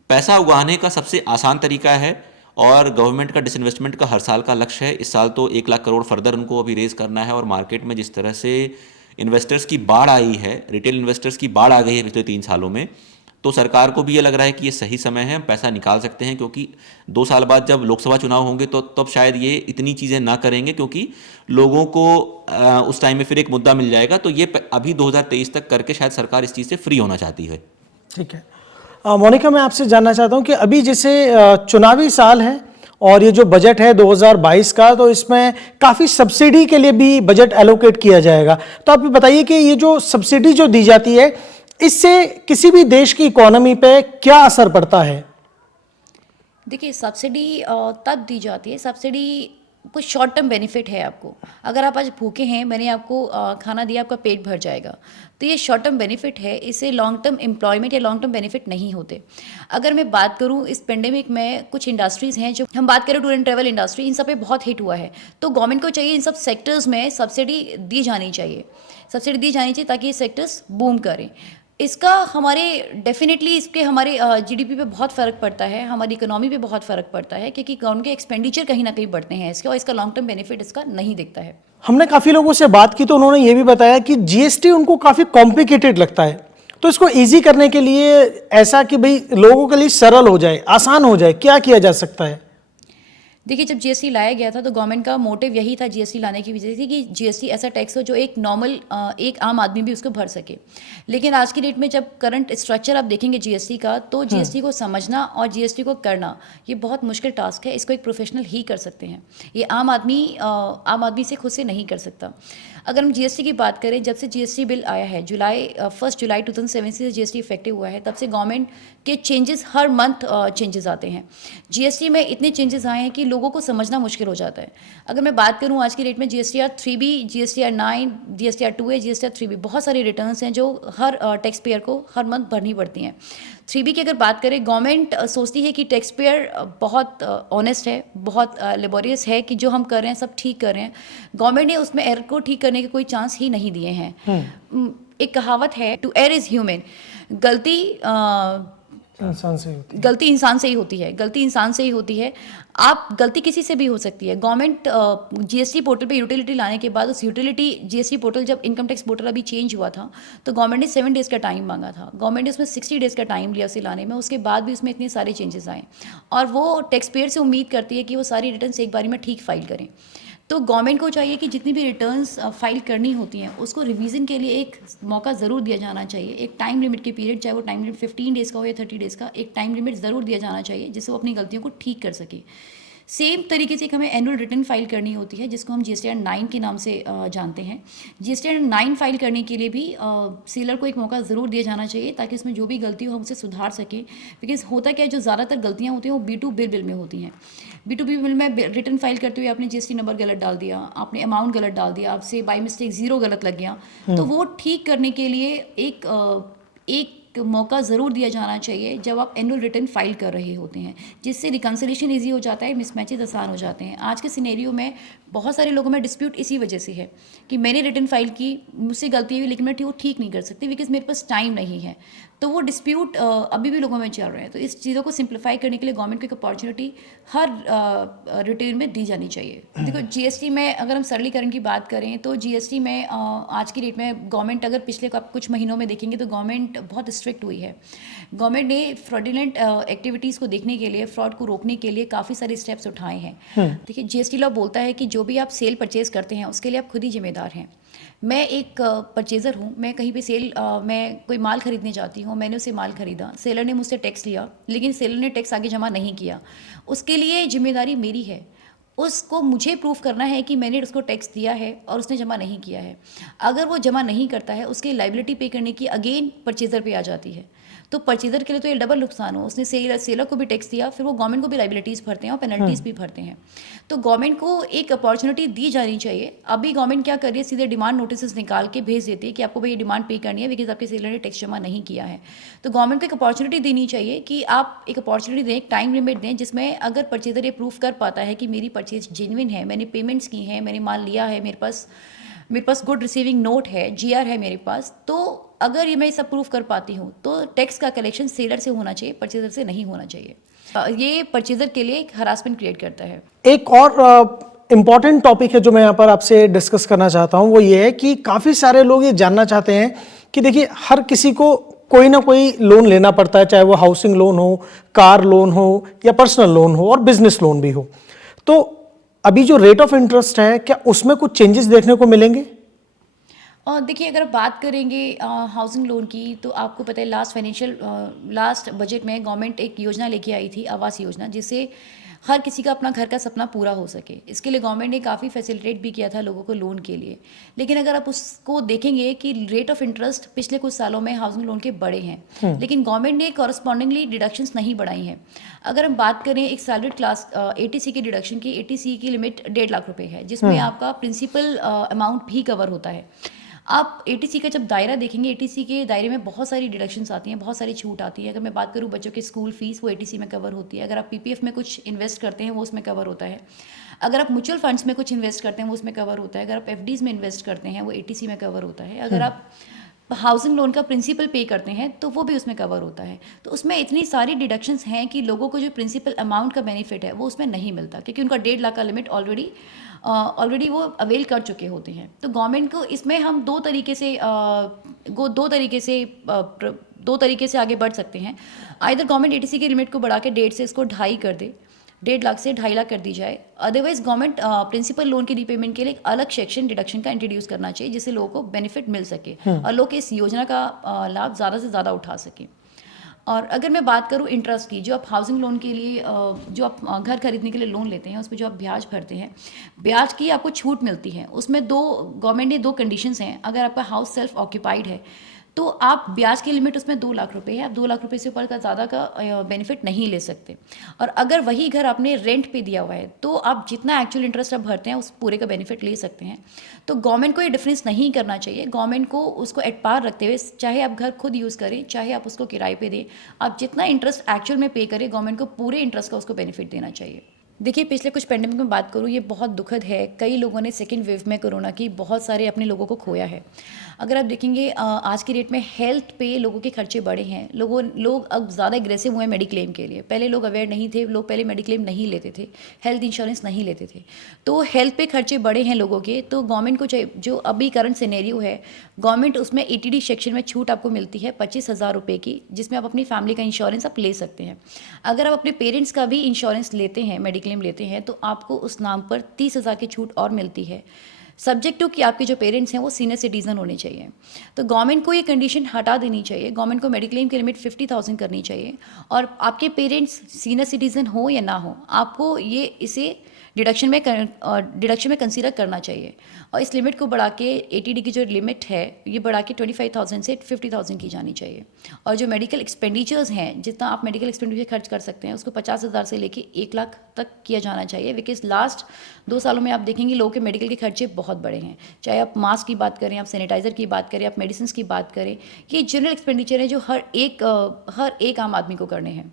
पैसा उगाने का सबसे आसान तरीका है, और गवर्नमेंट का डिसइन्वेस्टमेंट का हर साल का लक्ष्य है। इस साल तो 1 लाख करोड़ फर्दर उनको अभी रेज करना है, और मार्केट में जिस तरह से इन्वेस्टर्स की बाढ़ आई है, रिटेल इन्वेस्टर्स की बाढ़ आ गई है पिछले 3 सालों में, तो सरकार को भी ये लग रहा है कि ये सही समय है, हम पैसा निकाल सकते हैं, क्योंकि 2 साल बाद जब लोकसभा चुनाव होंगे तो तब शायद ये इतनी चीज़ें ना करेंगे, क्योंकि लोगों को उस टाइम में फिर एक मुद्दा मिल जाएगा। तो ये अभी 2023 तक करके शायद सरकार इस चीज़ से फ्री होना चाहती है। ठीक है। मोनिका, मैं आपसे जानना चाहता हूं कि अभी जैसे चुनावी साल है और ये जो बजट है 2022 का, तो इसमें काफ़ी सब्सिडी के लिए भी बजट एलोकेट किया जाएगा। तो आप बताइए कि ये जो सब्सिडी जो दी जाती है, इससे किसी भी देश की इकोनॉमी पे क्या असर पड़ता है? देखिए, सब्सिडी तब दी जाती है, सब्सिडी कुछ शॉर्ट टर्म बेनिफिट है आपको। अगर आप आज भूखे हैं, मैंने आपको खाना दिया, आपका पेट भर जाएगा, तो ये शॉर्ट टर्म बेनिफिट है। इससे लॉन्ग टर्म एम्प्लॉयमेंट या लॉन्ग टर्म बेनिफिट नहीं होते। अगर मैं बात करूँ इस पेंडेमिक में, कुछ इंडस्ट्रीज़ हैं, जो हम बात करें टूर एंड ट्रैवल इंडस्ट्री, इन सब पे बहुत हिट हुआ है। तो गवर्नमेंट को चाहिए इन सब सेक्टर्स में सब्सिडी दी जानी चाहिए, सब्सिडी दी जानी चाहिए, ताकि ये सेक्टर्स बूम करें। इसका हमारे डेफिनेटली इसके हमारे जीडीपी पे बहुत फ़र्क पड़ता है, हमारी इकोनॉमी पे बहुत फ़र्क पड़ता है, क्योंकि गवर्नमेंट के एक्सपेंडिचर कहीं ना कहीं बढ़ते हैं इसके, और इसका लॉन्ग टर्म बेनिफिट इसका नहीं दिखता है। हमने काफ़ी लोगों से बात की तो उन्होंने ये भी बताया कि जीएसटी उनको काफ़ी कॉम्प्लिकेटेड लगता है, तो इसको इजी करने के लिए, ऐसा कि भाई लोगों के लिए सरल हो जाए, आसान हो जाए, क्या किया जा सकता है? देखिए, जब जीएसटी लाया गया था तो गवर्नमेंट का मोटिव यही था जीएसटी लाने की वजह से, कि जीएसटी ऐसा टैक्स हो जो एक नॉर्मल एक आम आदमी भी उसको भर सके। लेकिन आज की डेट में जब करंट स्ट्रक्चर आप देखेंगे जीएसटी का, तो जीएसटी को समझना और जीएसटी को करना ये बहुत मुश्किल टास्क है। इसको एक प्रोफेशनल ही कर सकते हैं, ये आम आदमी से खुद से नहीं कर सकता। अगर हम जीएसटी की बात करें, जब से जीएसटी बिल आया है, 1 जुलाई 2007 से जीएसटी इफेक्टिव हुआ है, तब से गवर्नमेंट के चेंजेस हर मंथ चेंजेस आते हैं। जीएसटी में इतने चेंजेस आए हैं कि लोगों को समझना मुश्किल हो जाता है। अगर मैं बात करूं आज की डेट में, GSTR 3B, GSTR 9, GSTR 2A, GSTR 3B, बहुत सारे रिटर्न्स हैं जो हर टैक्स पेयर को हर मंथ भरनी पड़ती हैं। 3B की अगर बात करें, गवर्नमेंट सोचती है कि टैक्स पेयर बहुत ऑनेस्ट है, बहुत लेबोरियस है, कि जो हम कर रहे हैं सब ठीक कर रहे हैं। गवर्नमेंट ने उसमें एरर को ठीक करने के कोई चांस ही नहीं दिए हैं। एक कहावत है, टू एयर इज़ ह्यूमन, गलती इंसान से होती है। गलती इंसान से ही होती है, गलती इंसान से ही होती है। आप गलती किसी से भी हो सकती है। गवर्नमेंट जीएसटी पोर्टल पे यूटिलिटी लाने के बाद, उस यूटिलिटी जीएसटी पोर्टल, जब इनकम टैक्स पोर्टल अभी चेंज हुआ था, तो गवर्नमेंट ने 7 डेज़ का टाइम मांगा था। गवर्नमेंट ने उसमें 60 डेज़ का टाइम लिया उसे लाने में। उसके बाद भी उसमें इतने सारे चेंजेस आए, और वो टैक्स पेयर से उम्मीद करती है कि वो सारी रिटर्न्स एक बारी में ठीक फाइल करें। तो गवर्नमेंट को चाहिए कि जितनी भी रिटर्न्स फाइल करनी होती हैं, उसको रिवीजन के लिए एक मौका ज़रूर दिया जाना चाहिए। एक टाइम लिमिट के पीरियड, चाहे वो टाइम लिमिट 15 डेज़ का हो या 30 डेज़ का, एक टाइम लिमिट ज़रूर दिया जाना चाहिए, जिससे वो अपनी गलतियों को ठीक कर सके। सेम तरीके से एक हमें एनुअल रिटर्न फाइल करनी होती है, जिसको हम जीएसटीआर 9 के नाम से जानते हैं। जीएसटीआर 9 फाइल करने के लिए भी सेलर को एक मौका ज़रूर दिया जाना चाहिए, ताकि इसमें जो भी गलती हो हम उसे सुधार सकें। बिकॉज होता क्या है, जो ज़्यादातर गलतियाँ होती हैं वो B2 बिल में होती हैं। B2B बिल में रिटर्न फाइल करते हुए आपने GST नंबर गलत डाल दिया, आपने अमाउंट गलत डाल दिया, आपसे बाय मिस्टेक ज़ीरो गलत लग गया, तो वो ठीक करने के लिए एक मौका ज़रूर दिया जाना चाहिए जब आप एनुअल रिटर्न फाइल कर रहे होते हैं, जिससे रिकन्सिलेशन ईजी हो जाता है, मिसमैचेस आसान हो जाते हैं। आज के सिनेरियो में बहुत सारे लोगों में डिस्प्यूट इसी वजह से है कि मैंने रिटर्न फाइल की, मुझसे गलती हुई, लेकिन मैं वो ठीक नहीं कर सकती बिकॉज मेरे पास टाइम नहीं है। तो वो डिस्प्यूट अभी भी लोगों में चल रहे हैं। तो इस चीज़ों को सिंप्लीफाई करने के लिए गवर्नमेंट को एक अपॉर्चुनिटी हर रिटर्न में दी जानी चाहिए। देखो GST में अगर हम सरलीकरण की बात करें तो GST में आज की डेट में गवर्नमेंट अगर पिछले कुछ महीनों में देखेंगे तो गवर्नमेंट बहुत स्ट्रिक्ट हुई है। गवर्नमेंट ने फ्रॉडुलेंट एक्टिविटीज़ को देखने के लिए, फ्रॉड को रोकने के लिए काफ़ी सारे स्टेप्स उठाए हैं। देखिए GST लॉ बोलता है कि जो भी आप सेल परचेज करते हैं उसके लिए आप खुद ही जिम्मेदार हैं। मैं एक परचेज़र हूँ, मैं कहीं पे मैं कोई माल खरीदने जाती हूँ, मैंने उसे माल खरीदा, सेलर ने मुझसे टैक्स लिया, लेकिन सेलर ने टैक्स आगे जमा नहीं किया, उसके लिए जिम्मेदारी मेरी है। उसको मुझे प्रूफ करना है कि मैंने उसको टैक्स दिया है और उसने जमा नहीं किया है। अगर वो जमा नहीं करता है, उसकी लाइबिलिटी पे करने की अगेन परचेज़र पे आ जाती है। तो परचेज़र के लिए तो ये डबल नुकसान हो, उसने सेलर को भी टैक्स दिया, फिर वो गवर्नमेंट को भी लाइबिलिटीज़ भरते हैं और पेनल्टीज़ भी भरते हैं। तो गवर्नमेंट को एक अपॉर्चुनिटी दी जानी चाहिए। अभी गवर्नमेंट क्या कर रही है, सीधे डिमांड नोटिस निकाल के भेज देती है कि आपको भाई ये डिमांड पे करनी है बिकॉज आपके सेलर ने टैक्स जमा नहीं किया है। तो गवर्नमेंट को एक अपॉर्चुनिटी देनी चाहिए कि आप एक अपॉर्चुनिटी दें, एक टाइम लिमिट दें, जिसमें अगर परचेज़र ये प्रूफ कर पाता है कि मेरी परचेज जेन्युइन है, मैंने पेमेंट्स की हैं, मैंने माल लिया है, मेरे पास गुड रिसीविंग नोट है, GR है मेरे पास, तो अगर ये मैं सब प्रूफ कर पाती हूँ तो टैक्स का कलेक्शन सेलर से होना चाहिए, परचेज़र से नहीं होना चाहिए। ये परचेज़र के लिए एक हरासमेंट क्रिएट करता है। एक और इम्पॉर्टेंट टॉपिक है जो मैं यहाँ पर आपसे डिस्कस करना चाहता हूँ, वो ये है कि काफ़ी सारे लोग ये जानना चाहते हैं कि देखिए हर किसी को कोई ना कोई लोन लेना पड़ता है, चाहे वो हाउसिंग लोन हो, कार लोन हो या पर्सनल लोन हो और बिजनेस लोन भी हो। तो अभी जो रेट ऑफ इंटरेस्ट है, क्या उसमें कुछ चेंजेस देखने को मिलेंगे? और देखिए अगर बात करेंगे हाउसिंग लोन की, तो आपको पता है लास्ट बजट में गवर्नमेंट एक योजना लेके आई थी, आवास योजना, जिससे हर किसी का अपना घर का सपना पूरा हो सके। इसके लिए गवर्नमेंट ने काफ़ी फैसिलिटेट भी किया था लोगों को लोन के लिए। लेकिन अगर आप उसको देखेंगे कि रेट ऑफ इंटरेस्ट पिछले कुछ सालों में हाउसिंग लोन के बढ़े हैं, लेकिन गवर्नमेंट ने कॉरस्पॉन्डिंगली डिडक्शंस नहीं बढ़ाई हैं। अगर हम बात करें एक सैलरीड क्लास ATC की डिडक्शन की, ATC की लिमिट 1.5 लाख रुपए है, जिसमें आपका प्रिंसिपल अमाउंट भी कवर होता है। आप ATC का जब दायरा देखेंगे, ATC के दायरे में बहुत सारी डिडक्शंस आती हैं, बहुत सारी छूट आती है। अगर मैं बात करूँ बच्चों के स्कूल फीस, वो ATC में कवर होती है। अगर आप PPF में कुछ इन्वेस्ट करते हैं, वो उसमें कवर होता है। अगर आप म्यूचुअल फंड्स में कुछ इन्वेस्ट करते हैं, वो उसमें कवर होता है। अगर आप FDs में इन्वेस्ट करते हैं, वो ATC में कवर होता है। अगर आप हाउसिंग लोन का प्रिंसिपल पे करते हैं तो वो भी उसमें कवर होता है। तो उसमें इतनी सारी डिडक्शंस हैं कि लोगों को जो प्रिंसिपल अमाउंट का बेनिफिट है वो उसमें नहीं मिलता, क्योंकि उनका 1.5 लाख का लिमिट ऑलरेडी वो अवेल कर चुके होते हैं। तो गवर्नमेंट को इसमें हम दो तरीके से आगे बढ़ सकते हैं। आइदर गवर्नमेंट ATC की लिमिट को बढ़ा के 1.5 से इसको 2.5 कर दे, 1.5 लाख से 2.5 लाख कर दी जाए। अदरवाइज गवर्नमेंट प्रिंसिपल लोन की रीपेमेंट के लिए एक अलग सेक्शन डिडक्शन का इंट्रोड्यूस करना चाहिए, जिससे लोगों को बेनिफिट मिल सके और लोग इस योजना का लाभ ज़्यादा से ज़्यादा उठा सकें। और अगर मैं बात करूँ इंटरेस्ट की, जो आप हाउसिंग लोन के लिए जो आप घर खरीदने के लिए लोन लेते हैं, उस पर जो आप ब्याज भरते हैं, ब्याज की आपको छूट मिलती है। उसमें गवर्नमेंट ने 2 कंडीशंस हैं। अगर आपका हाउस सेल्फ ऑक्यूपाइड है तो आप ब्याज की लिमिट उसमें 2 लाख रुपए है, आप 2 लाख रुपए से ऊपर का ज़्यादा का बेनिफिट नहीं ले सकते। और अगर वही घर आपने रेंट पे दिया हुआ है तो आप जितना एक्चुअल इंटरेस्ट आप भरते हैं उस पूरे का बेनिफिट ले सकते हैं। तो गवर्नमेंट को ये डिफरेंस नहीं करना चाहिए। गवर्नमेंट को उसको एट पार रखते हुए, चाहे आप घर खुद यूज़ करें, चाहे आप उसको किराए पे दें, आप जितना इंटरेस्ट एक्चुअल में पे करें, गवर्नमेंट को पूरे इंटरेस्ट का उसको बेनिफिट देना चाहिए। देखिए पिछले कुछ पेंडेमिक में बात करूँ, ये बहुत दुखद है। कई लोगों ने सेकेंड वेव में कोरोना की बहुत सारे अपने लोगों को खोया है। अगर आप देखेंगे आज की डेट में हेल्थ पे लोगों के खर्चे बढ़े हैं। लोग अब ज़्यादा एग्रेसिव हुए मेडिक्लेम के लिए। पहले लोग अवेयर नहीं थे, लोग पहले मेडिक्लेम नहीं लेते थे, हेल्थ इंश्योरेंस नहीं लेते थे। तो हेल्थ पे खर्चे बढ़े हैं लोगों के। तो गवर्नमेंट को चाहिए, जो अभी करंट सिनेरियो है, गवर्नमेंट उसमें ETD सेक्शन में छूट आपको मिलती है 25,000 रुपये की, जिसमें आप अपनी फैमिली का इंश्योरेंस आप ले सकते हैं। अगर आप अपने पेरेंट्स का भी इंश्योरेंस लेते हैं, मेडिक्लेम लेते हैं, तो आपको उस नाम पर 30,000 की छूट और मिलती है, सब्जेक्ट टू कि आपके जो पेरेंट्स हैं वो सीनियर सिटीजन होने चाहिए। तो गवर्नमेंट को ये कंडीशन हटा देनी चाहिए। गवर्नमेंट को मेडिक्लेम की लिमिट 50,000 करनी चाहिए, और आपके पेरेंट्स सीनियर सिटीजन हो या ना हो, आपको इसे डिडक्शन में कंसीडर करना चाहिए। और इस लिमिट को बढ़ा के 80D की जो लिमिट है ये बढ़ा के 25,000 से 50,000 की जानी चाहिए। और जो मेडिकल एक्सपेंडिचर्स हैं, जितना आप मेडिकल एक्सपेंडिचर खर्च कर सकते हैं उसको 50,000 से लेके 1 लाख तक किया जाना चाहिए। बिकॉज लास्ट 2 सालों में आप देखेंगे लोगों के मेडिकल के खर्चे बहुत बड़े हैं। चाहे आप मास्क की बात करें, आप सैनिटाइज़र की बात करें, आप मेडिसिन की बात करें, ये जनरल एक्सपेंडिचर है जो हर एक आम आदमी को करने हैं।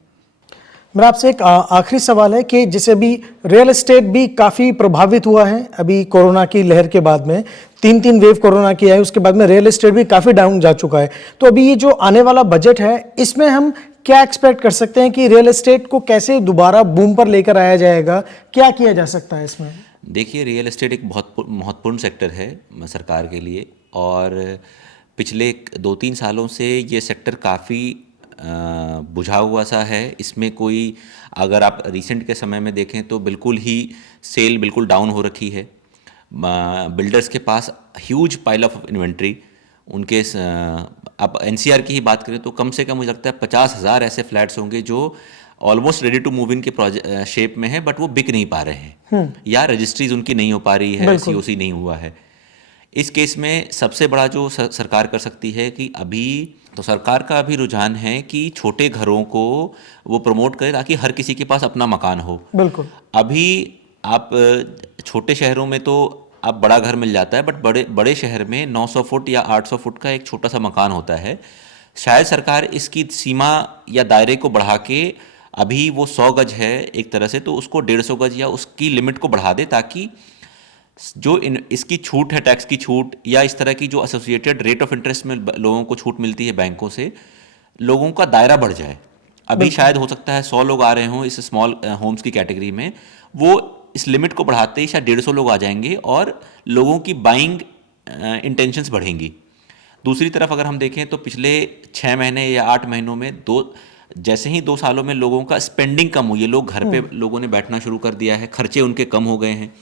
मेरा आपसे एक आखिरी सवाल है कि जैसे अभी रियल एस्टेट भी काफ़ी प्रभावित हुआ है अभी कोरोना की लहर के बाद में, 3 वेव कोरोना की है, उसके बाद में रियल एस्टेट भी काफ़ी डाउन जा चुका है। तो अभी ये जो आने वाला बजट है इसमें हम क्या एक्सपेक्ट कर सकते हैं कि रियल एस्टेट को कैसे दोबारा बूम पर लेकर आया जाएगा, क्या किया जा सकता है इसमें? देखिए, रियल एस्टेट एक बहुत महत्वपूर्ण सेक्टर है सरकार के लिए, और पिछले 2-3 सालों से ये सेक्टर काफ़ी बुझा हुआ सा है। इसमें कोई, अगर आप रिसेंट के समय में देखें तो बिल्कुल ही सेल बिल्कुल डाउन हो रखी है। बिल्डर्स के पास ह्यूज पाइल ऑफ इन्वेंट्री, उनके आप एनसीआर की ही बात करें तो कम से कम मुझे लगता है 50,000 ऐसे फ्लैट्स होंगे जो almost ready to move in के प्रोजेक्ट शेप में है, बट वो बिक नहीं पा रहे हैं, या रजिस्ट्रीज उनकी नहीं हो पा रही है, सीओसी नहीं हुआ है। इस केस में सबसे बड़ा जो सरकार कर सकती है कि अभी तो सरकार का अभी रुझान है कि छोटे घरों को वो प्रमोट करे ताकि हर किसी के पास अपना मकान हो। बिल्कुल। अभी आप छोटे शहरों में तो आप बड़ा घर मिल जाता है, बट बड़े बड़े शहर में 900 फुट या 800 फुट का एक छोटा सा मकान होता है। शायद सरकार इसकी सीमा या दायरे को बढ़ा के, अभी वो 100 गज है एक तरह से, तो उसको 150 गज या उसकी लिमिट को बढ़ा दे, ताकि जो इसकी छूट है, टैक्स की छूट या इस तरह की जो एसोसिएटेड रेट ऑफ इंटरेस्ट में लोगों को छूट मिलती है बैंकों से, लोगों का दायरा बढ़ जाए। अभी शायद हो सकता है 100 लोग आ रहे हों इस स्मॉल होम्स की कैटेगरी में, वो इस लिमिट को बढ़ाते ही शायद 150 लोग आ जाएंगे और लोगों की बाइंग इंटेंशंस बढ़ेंगी। दूसरी तरफ अगर हम देखें तो पिछले 6 महीने या 8 महीनों में जैसे ही 2 सालों में लोगों का स्पेंडिंग कम हुई है, लोग घर पे लोगों ने बैठना शुरू कर दिया है, खर्चे उनके कम हो गए हैं।